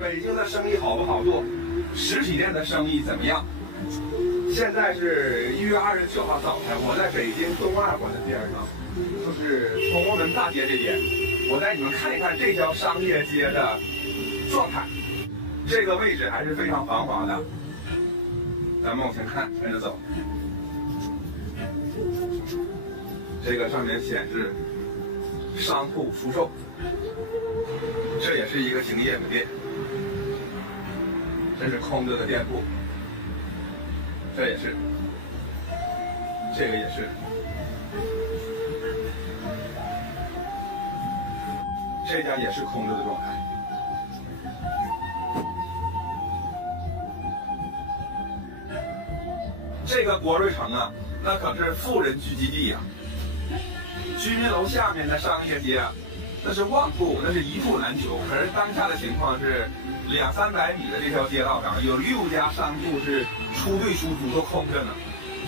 北京的生意好不好做？实体店的生意怎么样？现在是1月29号早晨，我在北京东二环的边上，就是崇文门大街这边。我带你们看一看这条商业街的状态。这个位置还是非常繁华的。咱们往前看，跟着走。这个上面显示商铺出售，这也是一个停业的店。这是空着的店铺，这也是，这个也是，这家也是空着的状态。这个国瑞城啊，那可是富人聚集地呀、居民楼下面的商业街啊，那是旺铺，那是一铺难求。可是当下的情况是，200-300米的这条街道上有6家商铺是出对出租，都空着呢。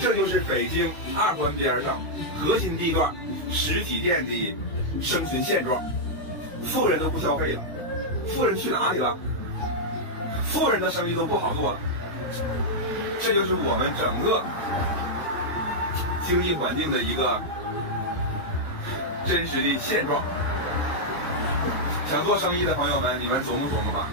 这就是北京二环边上核心地段实体店的生存现状。富人都不消费了，富人去哪里了？富人的生意都不好做了。这就是我们整个经济环境的一个真实的现状。想做生意的朋友们，你们琢磨琢磨吧。